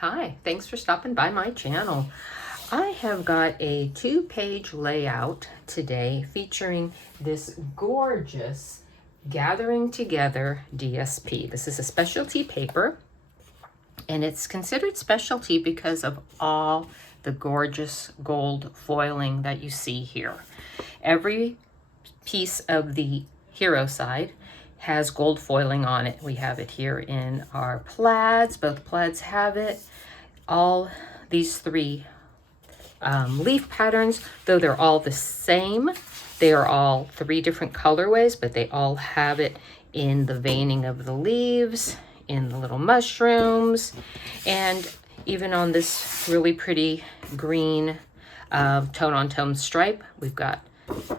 Hi, thanks for stopping by my channel. I have got a 2-page layout today featuring this gorgeous Gathering Together DSP. This is a specialty paper, and it's considered specialty because of all the gorgeous gold foiling that you see here. Every piece of the hero side has gold foiling on it. We have it here in our plaids. Both plaids have it. All these three leaf patterns, though they're all the same, they are all 3 different colorways, but they all have it in the veining of the leaves, in the little mushrooms, and even on this really pretty green tone-on-tone stripe. We've got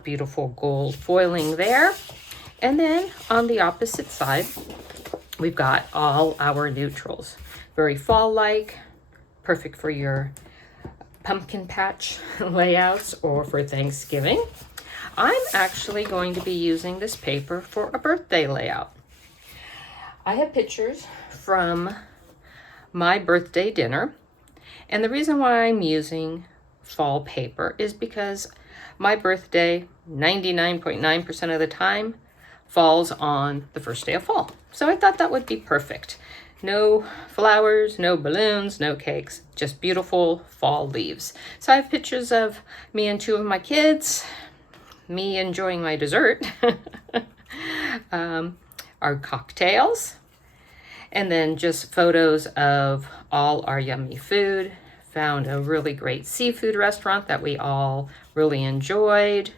beautiful gold foiling there. And then on the opposite side, we've got all our neutrals. Very fall-like, perfect for your pumpkin patch layouts or for Thanksgiving. I'm actually going to be using this paper for a birthday layout. I have pictures from my birthday dinner, and the reason why I'm using fall paper is because my birthday, 99.9% of the time, falls on the first day of fall. So I thought that would be perfect. No flowers, no balloons, no cakes, just beautiful fall leaves. So I have pictures of me and 2 of my kids, me enjoying my dessert, our cocktails, and then just photos of all our yummy food. Found a really great seafood restaurant that we all really enjoyed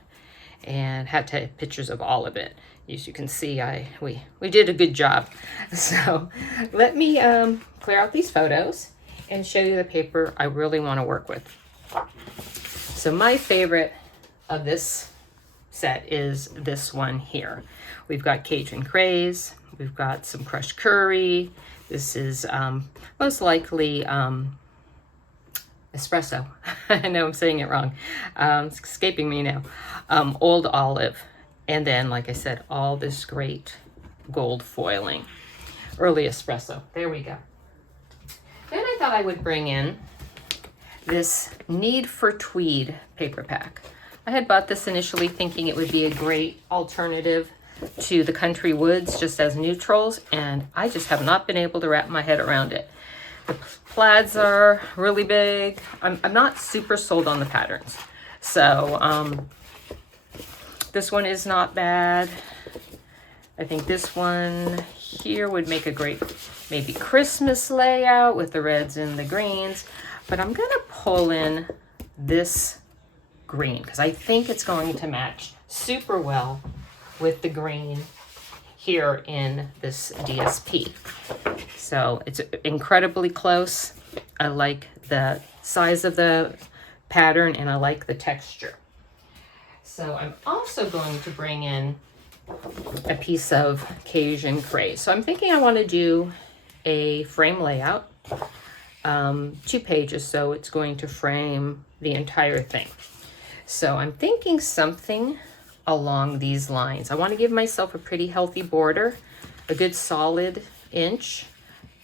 and had to have pictures of all of it. As you can see, we did a good job. So let me clear out these photos and show you the paper I really want to work with. So my favorite of this set is this one here. We've got Cajun Craze, we've got some crushed curry. This is most likely espresso. I know I'm saying it wrong. It's escaping me now. Old olive. And then, like I said, all this great gold foiling. Early espresso. There we go. Then I thought I would bring in this Need for Tweed paper pack. I had bought this initially thinking it would be a great alternative to the Country Woods just as neutrals, and I just have not been able to wrap my head around it. The plaids are really big. I'm not super sold on the patterns. So this one is not bad. I think this one here would make a great maybe Christmas layout with the reds and the greens. But I'm gonna pull in this green because I think it's going to match super well with the green here in this DSP. So it's incredibly close. I like the size of the pattern and I like the texture. So I'm also going to bring in a piece of Cajun Craze. So I'm thinking I want to do a frame layout, 2 pages, so it's going to frame the entire thing. So I'm thinking something along these lines. I want to give myself a pretty healthy border, a good solid inch,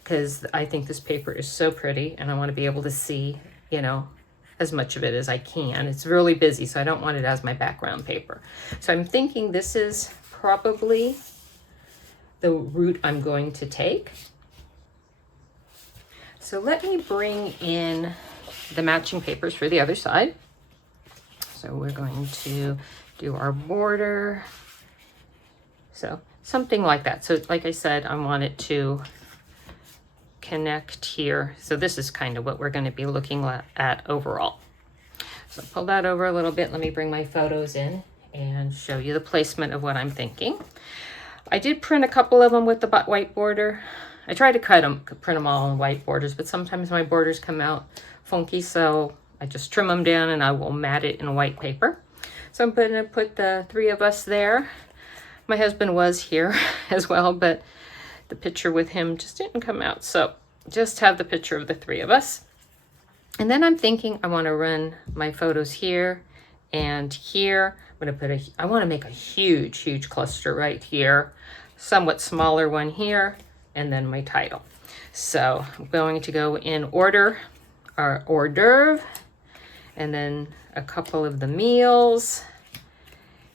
because I think this paper is so pretty and I want to be able to see, you know, as much of it as I can. It's really busy, so I don't want it as my background paper. So I'm thinking this is probably the route I'm going to take. So let me bring in the matching papers for the other side. So we're going to do our border. So something like that. So like I said, I want it to connect here. So this is kind of what we're going to be looking at overall. So pull that over a little bit. Let me bring my photos in and show you the placement of what I'm thinking. I did print a couple of them with the white border. I tried to print them all on white borders, but sometimes my borders come out funky, so I just trim them down and I will mat it in white paper. So I'm going to put the 3 of us there. My husband was here as well, but the picture with him just didn't come out. So just have the picture of the 3 of us. And then I'm thinking I want to run my photos here and here. I'm going to I want to make a huge cluster right here, somewhat smaller one here, and then my title. So I'm going to go in order, our hors d'oeuvre, and then a couple of the meals.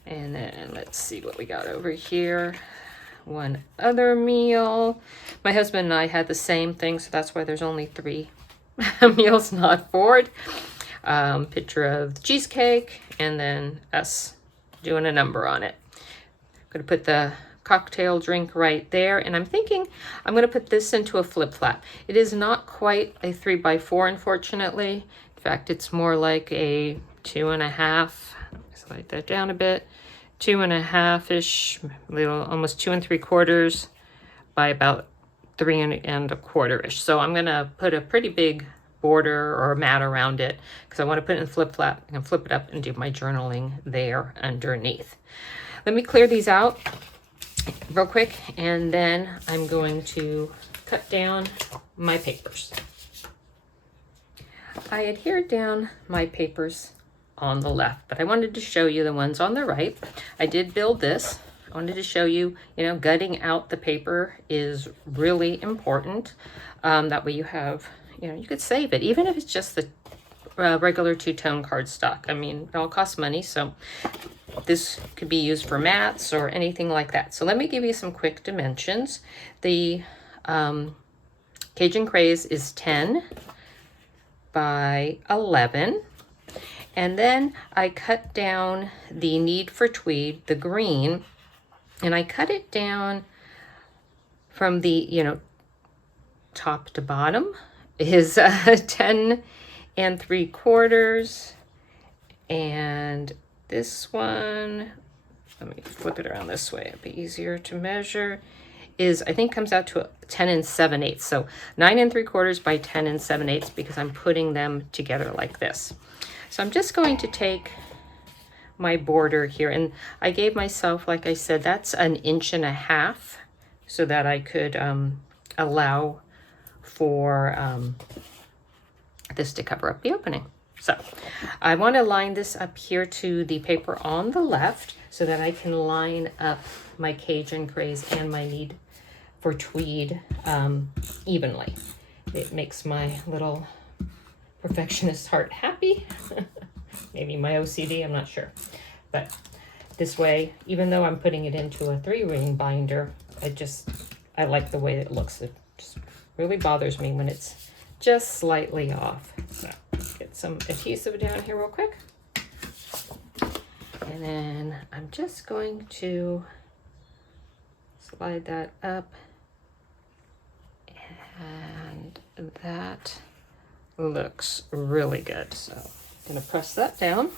And then let's see what we got over here. One other meal. My husband and I had the same thing, so that's why there's only 3 meals, not 4. Picture of the cheesecake, and then us doing a number on it. I'm gonna put the cocktail drink right there, and I'm thinking I'm gonna put this into a flip flap. It is not quite a 3x4, unfortunately. In fact, it's more like a 2.5. Slide that down a bit. 2.5-ish, little, almost 2 3/4 by about 3 1/4-ish. So I'm gonna put a pretty big border or mat around it because I want to put it in flip flap and flip it up and do my journaling there underneath. Let me clear these out real quick, and then I'm going to cut down my papers. I adhered down my papers on the left, but I wanted to show you the ones on the right. I did build this. I wanted to show you, gutting out the paper is really important. That way you have, you could save it, even if it's just the regular 2-tone cardstock. I mean, it all costs money, so this could be used for mats or anything like that. So let me give you some quick dimensions. The Cajun Craze is 10 by 11. And then I cut down the Need for Tweed, the green, and I cut it down from the, top to bottom is 10 3/4. And this one, let me flip it around this way, it'd be easier to measure, is, I think, comes out to 10 7/8. So 9 3/4 by 10 7/8, because I'm putting them together like this. So I'm just going to take my border here, and I gave myself, like I said, that's 1.5 inches so that I could allow for this to cover up the opening. So I want to line this up here to the paper on the left so that I can line up my Cajun Craze and my Need for Tweed evenly. It makes my little perfectionist heart happy. Maybe my OCD, I'm not sure. But this way, even though I'm putting it into a 3-ring binder, I like the way it looks. It just really bothers me when it's just slightly off. So get some adhesive down here real quick. And then I'm just going to slide that up. And that looks really good. So I'm going to press that down.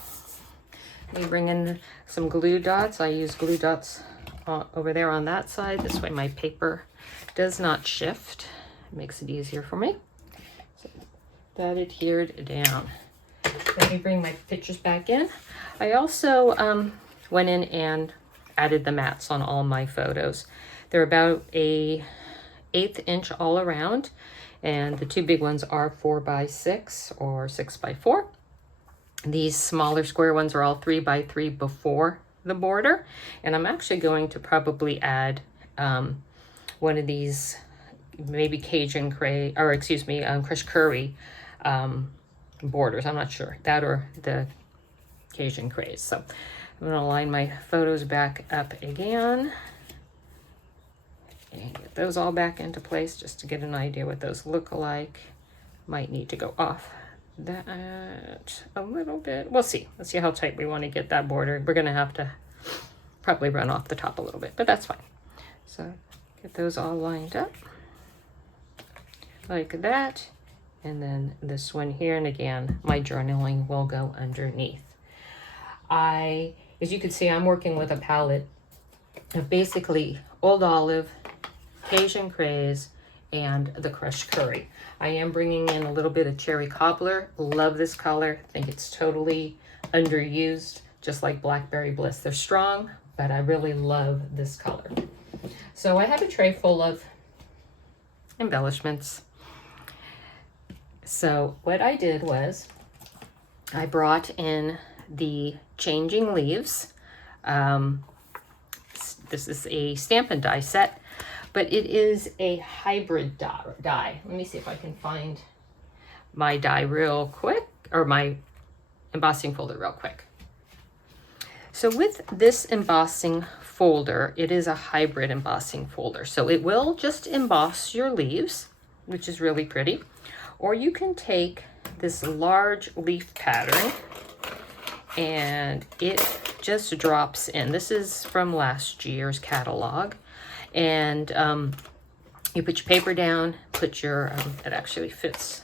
Let me bring in some glue dots. I use glue dots over there on that side. This way my paper does not shift. It makes it easier for me. So that adhered down. Let me bring my pictures back in. I also went in and added the mats on all my photos. They're about a 1/8 inch all around, and the 2 big ones are 4x6 or 6x4. These smaller square ones are all 3x3 before the border, and I'm actually going to probably add one of these, maybe Cajun Craze, or excuse me, crushed curry borders. I'm not sure, that or the Cajun Craze. So I'm going to line my photos back up again and get those all back into place just to get an idea what those look like. Might need to go off that a little bit. We'll see. Let's see how tight we want to get that border. We're going to have to probably run off the top a little bit, but that's fine. So get those all lined up like that. And then this one here, and again, my journaling will go underneath. As you can see, I'm working with a palette of basically Old Olive, Cajun Craze, and the crushed curry. I am bringing in a little bit of cherry cobbler. Love this color. I think it's totally underused, just like Blackberry Bliss. They're strong, but I really love this color. So I have a tray full of embellishments. So what I did was I brought in the changing leaves. This is a Stampin' Die set, but it is a hybrid die. Let me see if I can find my die real quick, or my embossing folder real quick. So with this embossing folder, it is a hybrid embossing folder. So it will just emboss your leaves, which is really pretty. Or you can take this large leaf pattern and it just drops in. This is from last year's catalog. And you put your paper down, put your, it actually fits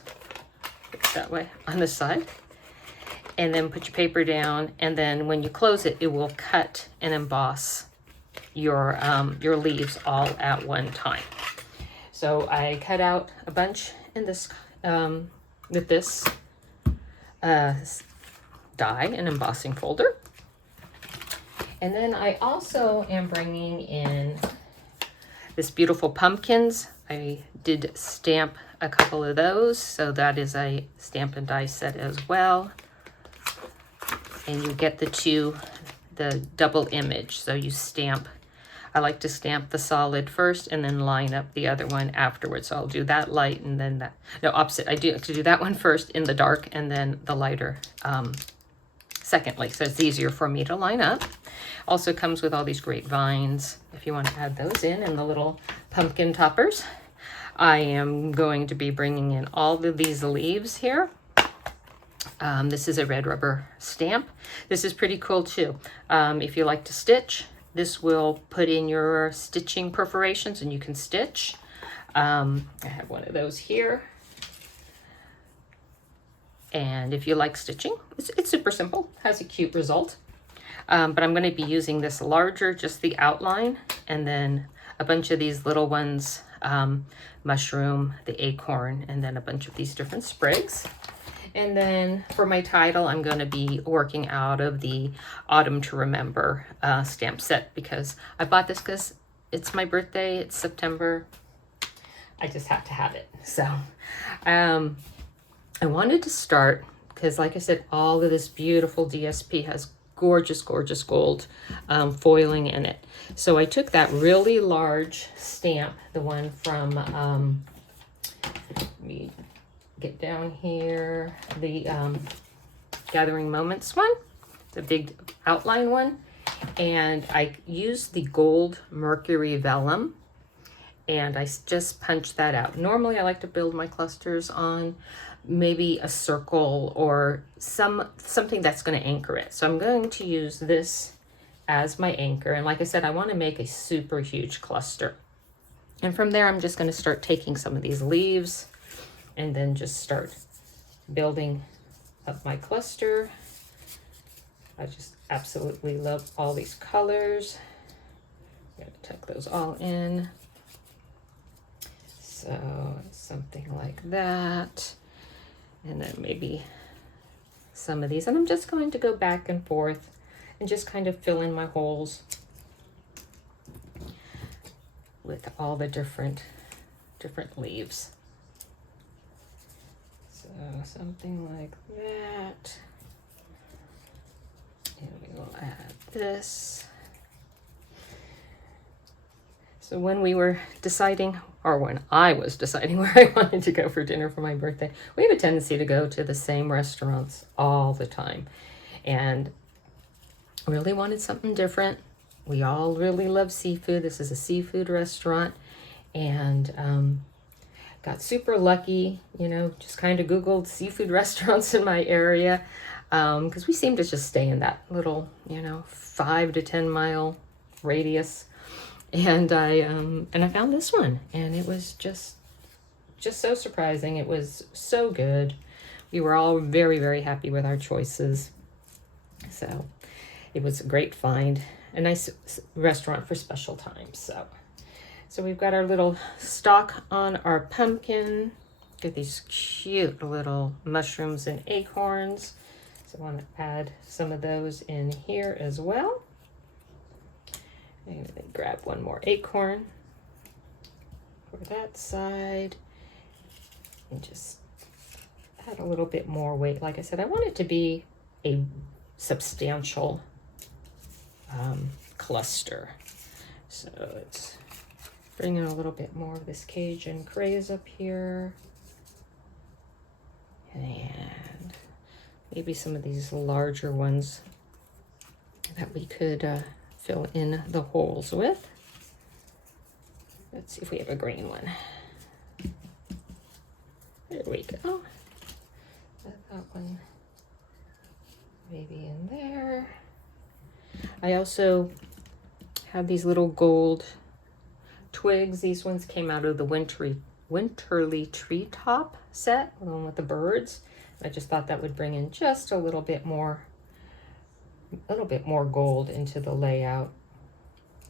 that way on the side. And then put your paper down, and then when you close it, it will cut and emboss your leaves all at one time. So I cut out a bunch in this with this die and embossing folder. And then I also am bringing in this beautiful pumpkins. I did stamp a couple of those, so that is a stamp and die set as well. And you get the double image. So you stamp, I like to stamp the solid first and then line up the other one afterwards. So I'll do that light and then that, no, opposite. I do to do that one first in the dark and then the lighter secondly. So it's easier for me to line up. Also comes with all these great vines, if you want to add those in, and the little pumpkin toppers. I am going to be bringing in all of these leaves here. This is a red rubber stamp. This is pretty cool too. If you like to stitch, this will put in your stitching perforations and you can stitch. I have one of those here. And if you like stitching, it's super simple, has a cute result. But I'm going to be using this larger, just the outline, and then a bunch of these little ones, mushroom, the acorn, and then a bunch of these different sprigs. And then for my title, I'm going to be working out of the Autumn to Remember stamp set, because I bought this because it's my birthday. It's September. I just have to have it. So I wanted to start because, like I said, all of this beautiful DSP has gorgeous, gorgeous gold foiling in it. So I took that really large stamp, the one from, let me get down here, the Gathering Moments one, the big outline one, and I used the gold mercury vellum, and I just punched that out. Normally I like to build my clusters on maybe a circle or something that's going to anchor it. So I'm going to use this as my anchor, and like I said, I want to make a super huge cluster. And from there I'm just going to start taking some of these leaves and then just start building up my cluster. I just absolutely love all these colors. I'm going to tuck those all in. So something like that. And then maybe some of these. And I'm just going to go back and forth and just kind of fill in my holes with all the different leaves. So something like that. And we will add this. So when we were deciding, or when I was deciding where I wanted to go for dinner for my birthday, we have a tendency to go to the same restaurants all the time. And really wanted something different. We all really love seafood. This is a seafood restaurant. And got super lucky, you know, just kind of Googled seafood restaurants in my area. Because we seem to just stay in that little, you know, 5 to 10 mile radius. And I found this one, and it was just so surprising. It was so good. We were all very, very happy with our choices. So it was a great find, a nice restaurant for special times. So we've got our little stock on our pumpkin. Get these cute little mushrooms and acorns. So I want to add some of those in here as well. And then grab one more acorn for that side and just add a little bit more weight. Like I said, I want it to be a substantial cluster. So let's bring in a little bit more of this Cajun Craze up here. And maybe some of these larger ones that we could fill in the holes with. Let's see if we have a green one. There we go. That one maybe in there. I also have these little gold twigs. These ones came out of the Winterly Treetop set, the one with the birds. I just thought that would bring in just a little bit more gold into the layout.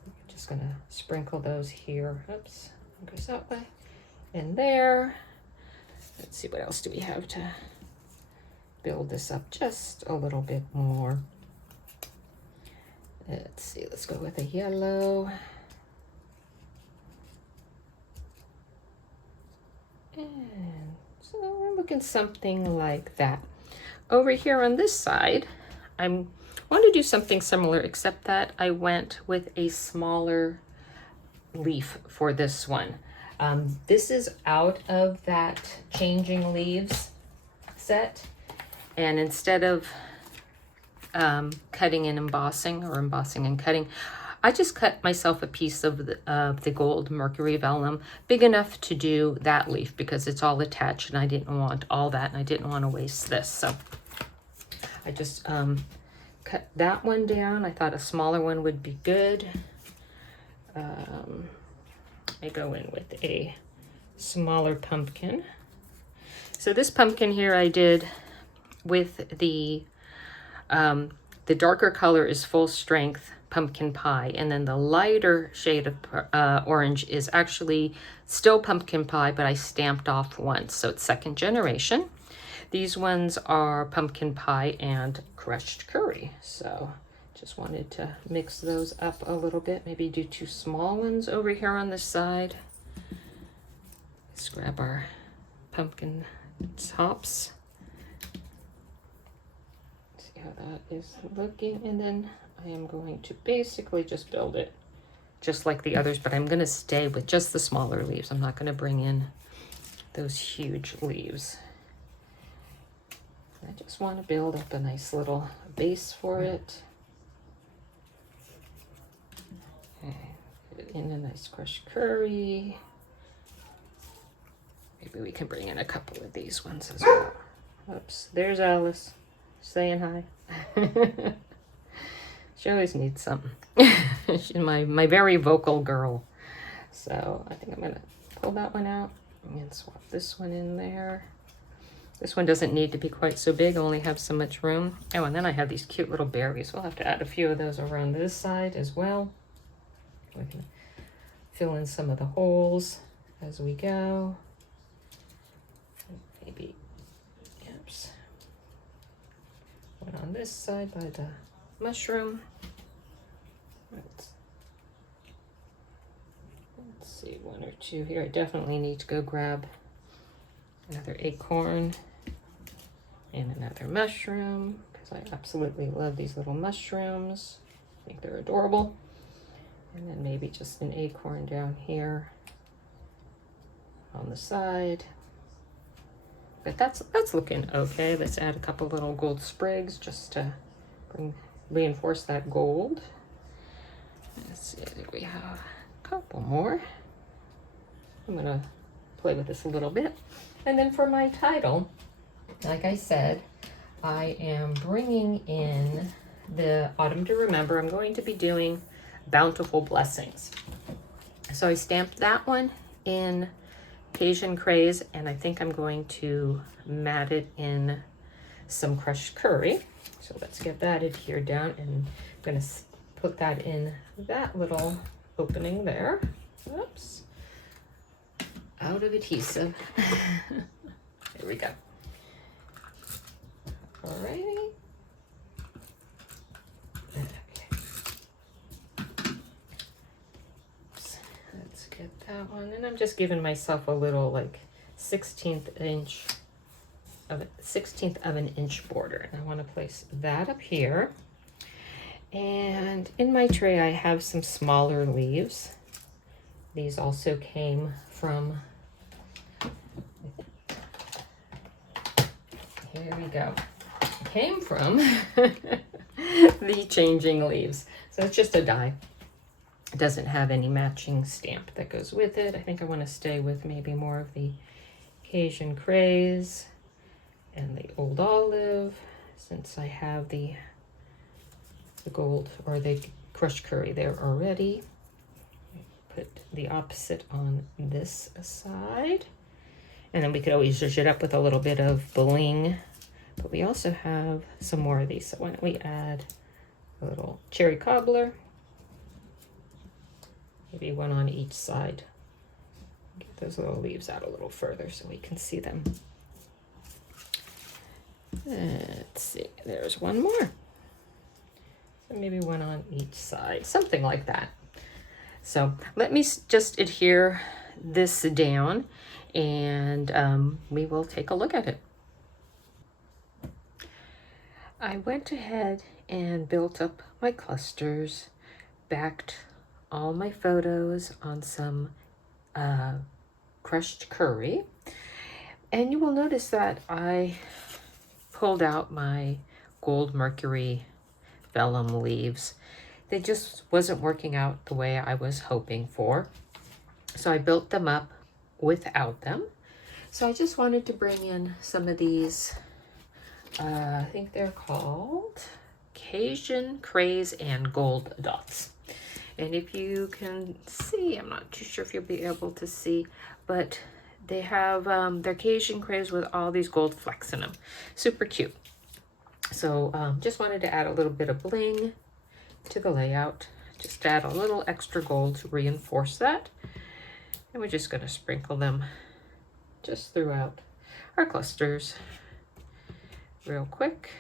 I'm just gonna sprinkle those here. Oops, goes that way. And there. Let's see, what else do we have to build this up just a little bit more. Let's see, let's go with a yellow. And so we're looking something like that. Over here on this side, I want to do something similar, except that I went with a smaller leaf for this one. This is out of that Changing Leaves set. And instead of cutting and embossing, or embossing and cutting, I just cut myself a piece of the gold Mercury vellum, big enough to do that leaf because it's all attached and I didn't want all that and I didn't want to waste this. So I just cut that one down. I thought a smaller one would be good. I go in with a smaller pumpkin. So this pumpkin here I did with the darker color is Full Strength Pumpkin Pie, and then the lighter shade of orange is actually still pumpkin pie, but I stamped off once, so it's second generation. These ones are pumpkin pie and crushed curry, so just wanted to mix those up a little bit. Maybe do two small ones over here on this side. Let's grab our pumpkin tops. See how that is looking, and then I am going to basically just build it just like the others, but I'm going to stay with just the smaller leaves. I'm not going to bring in those huge leaves. I just want to build up a nice little base for it. Okay, put it in a nice crushed curry. Maybe we can bring in a couple of these ones as well. Oops, there's Alice saying hi. She always needs something. She's my very vocal girl. So I think I'm gonna pull that one out and swap this one in there. This one doesn't need to be quite so big, I only have so much room. Oh, and then I have these cute little berries. We'll have to add a few of those around this side as well. We can fill in some of the holes as we go. Maybe, oops. One on this side by the mushroom. Let's see, one or two here. I definitely need to go grab another acorn and another mushroom because I absolutely love these little mushrooms. I think they're adorable. And then maybe just an acorn down here on the side. But that's looking okay. Let's add a couple little gold sprigs just to reinforce that gold. Let's see, I think we have a couple more. I'm gonna play with this a little bit. And then for my title, like I said, I am bringing in the Autumn to Remember. I'm going to be doing Bountiful Blessings. So I stamped that one in Cajun Craze, and I think I'm going to mat it in some crushed curry. So let's get that adhered down, and I'm going to put that in that little opening there. Oops. Out of adhesive. There we go. All right. Okay. Let's get that one. And I'm just giving myself a little like 16th of an inch border. And I want to place that up here. And in my tray, I have some smaller leaves. These also came from, here we go, came from the Changing Leaves. So it's just a die. It doesn't have any matching stamp that goes with it. I think I want to stay with maybe more of the Cajun Craze and the Old Olive, since I have the gold or the crushed curry there already. Put the opposite on this side. And then we could always zhuzh it up with a little bit of bling. But we also have some more of these. So why don't we add a little cherry cobbler. Maybe one on each side. Get those little leaves out a little further so we can see them. Let's see, there's one more. So maybe one on each side, something like that. So let me just adhere this down and we will take a look at it. I went ahead and built up my clusters, backed all my photos on some crushed curry, and you will notice that I pulled out my gold mercury vellum leaves. They just wasn't working out the way I was hoping for, so I built them up without them. So I just wanted to bring in some of these, I think they're called Cajun Craze and Gold Dots. And if you can see, I'm not too sure if you'll be able to see, but they have their Cajun Craze with all these gold flecks in them. Super cute. So just wanted to add a little bit of bling to the layout. Just add a little extra gold to reinforce that. And we're just going to sprinkle them just throughout our clusters real quick.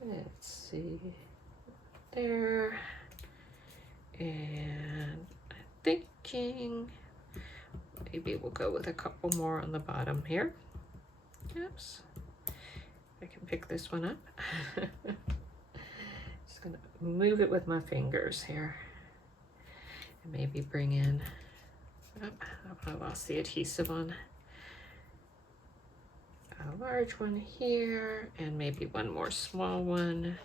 Let's see. There, and I'm thinking maybe we'll go with a couple more on the bottom here. Oops, I can pick this one up. Just gonna move it with my fingers here, and maybe bring in. Oh, I lost the adhesive on. A large one here, and maybe one more small one.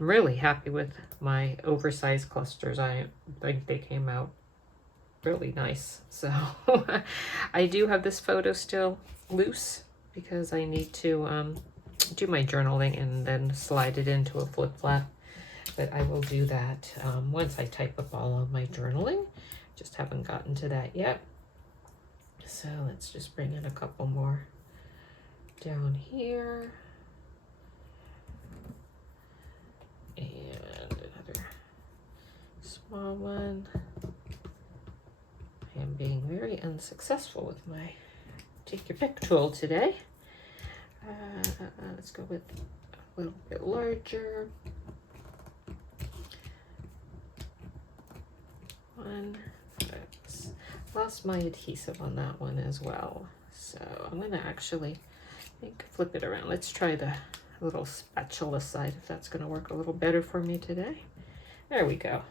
I'm really happy with my oversized clusters. I think they came out really nice. So I do have this photo still loose because I need to do my journaling and then slide it into a flip flap. But I will do that once I type up all of my journaling. Just haven't gotten to that yet. So let's just bring in a couple more down here. And another small one. I am being very unsuccessful with my take your pick tool today. Let's go with a little bit larger one. Oops. Lost my adhesive on that one as well. So I'm going to actually flip it around. Let's try the little spatula side if that's going to work a little better for me today. There we go.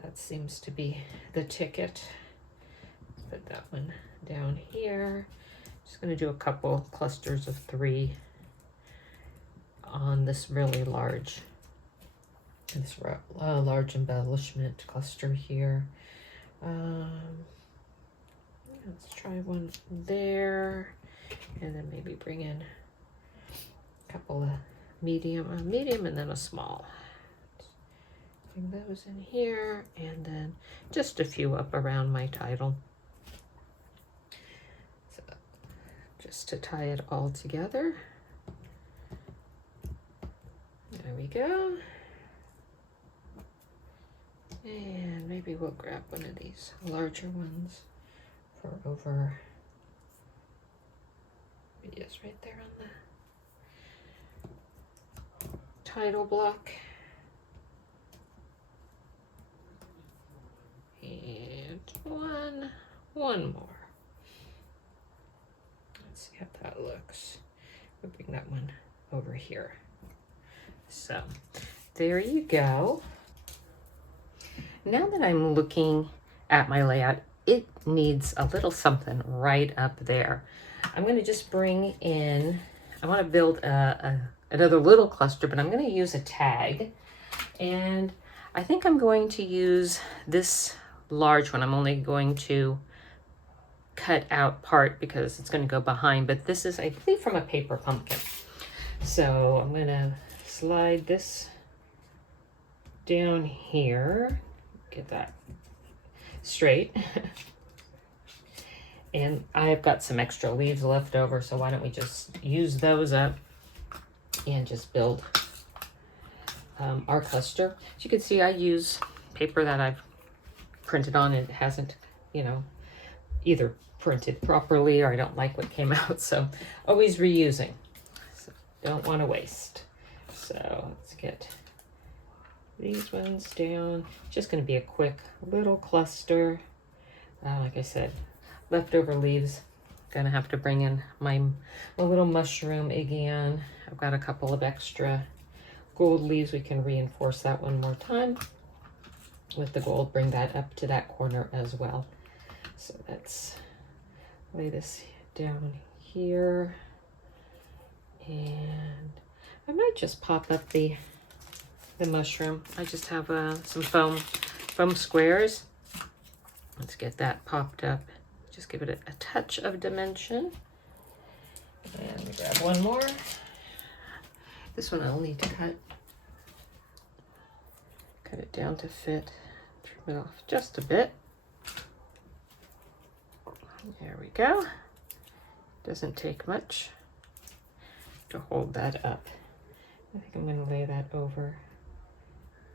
That seems to be the ticket. Put that one down here. Just going to do a couple clusters of 3 on this really large, large embellishment cluster here. Let's try one there, and then maybe bring in a couple of medium and then a small. Bring those in here, and then just a few up around my title. So just to tie it all together. There we go. And maybe we'll grab one of these larger ones for over, yes, right there on the title block. And one more. Let's see how that looks. We'll bring that one over here. So there you go. Now that I'm looking at my layout, it needs a little something right up there. I'm going to just bring in, I want to build another little cluster, but I'm going to use a tag. And I think I'm going to use this large one. I'm only going to cut out part because it's going to go behind, but this is, I believe, from a paper pumpkin. So I'm going to slide this down here, get that straight. And I've got some extra leaves left over, so why don't we just use those up and just build our cluster. As you can see, I use paper that I've printed on. It hasn't, you know, either printed properly or I don't like what came out, so always reusing. So don't want to waste. So let's get these ones down. Just going to be a quick little cluster. Like I said, leftover leaves. Gonna have to bring in my little mushroom again. I've got a couple of extra gold leaves. We can reinforce that one more time with the gold. Bring that up to that corner as well. So let's lay this down here. And I might just pop up the mushroom. I just have some foam squares. Let's get that popped up. Just give it a touch of dimension. And we grab one more. This one I'll need to cut it down to fit. Trim it off just a bit. There we go. Doesn't take much to hold that up. I think I'm going to lay that over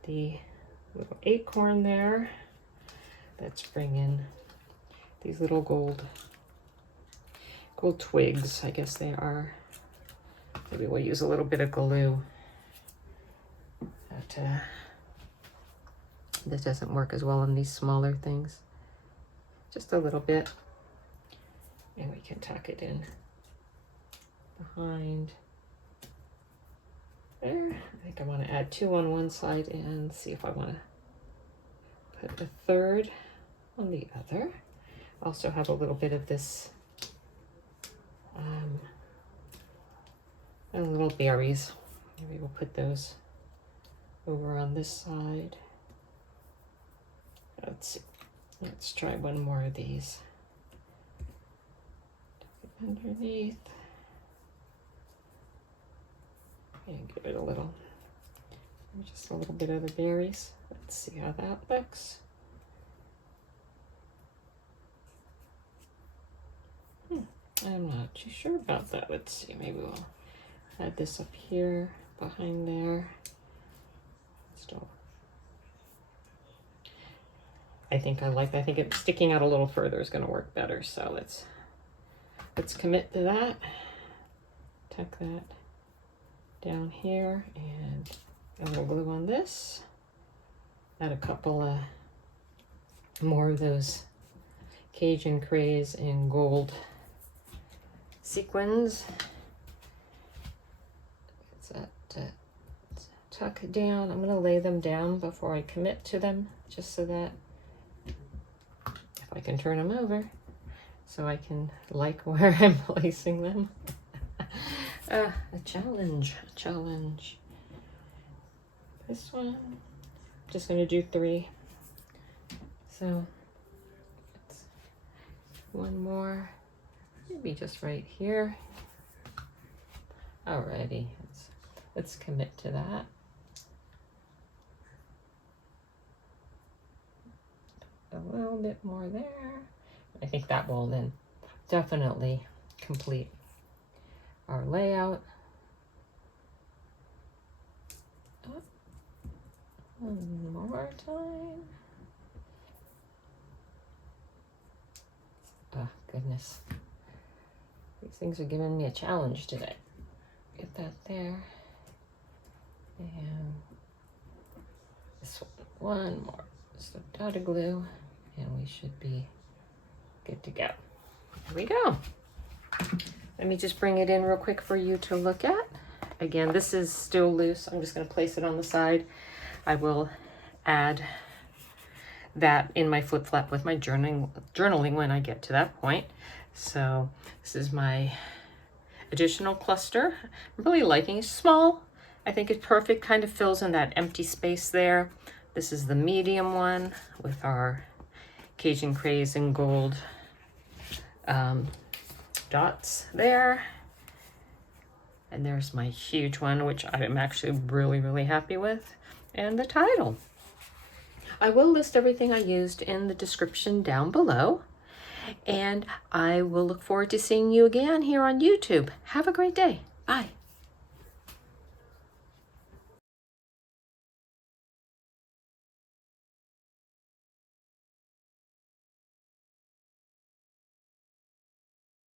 the little acorn there. Let's bring in these little gold twigs, I guess they are. Maybe we'll use a little bit of glue. But this doesn't work as well on these smaller things. Just a little bit. And we can tuck it in behind there. I think I want to add 2 on one side and see if I want to put a third on the other. Also have a little bit of this little berries. Maybe we'll put those over on this side. Let's see. Let's try one more of these. Underneath. And give it a little, just a little bit of the berries. Let's see how that looks. I'm not too sure about that. Let's see, maybe we'll add this up here, behind there. Still, I think it sticking out a little further is going to work better. So let's commit to that. Tuck that down here and a little glue on this. Add a couple of more of those Cajun Craze and gold sequins. Tuck it down. I'm going to lay them down before I commit to them, just so that if I can turn them over, so I can like where I'm placing them. A challenge. This one, just going to do 3. So it's one more. Maybe just right here. Alrighty, let's commit to that. A little bit more there. I think that will then definitely complete our layout. One more time. Oh, goodness. These things are giving me a challenge today. Get that there. And this one more. Just a dot of glue, and we should be good to go. There we go. Let me just bring it in real quick for you to look at. Again, this is still loose. I'm just going to place it on the side. I will add that in my flip flap with my journaling when I get to that point. So this is my additional cluster. I'm really liking it. Small. I think it's perfect, kind of fills in that empty space there. This is the medium one with our Cajun Craze and gold dots there. And there's my huge one, which I'm actually really, really happy with. And the title. I will list everything I used in the description down below. And I will look forward to seeing you again here on YouTube. Have a great day. Bye.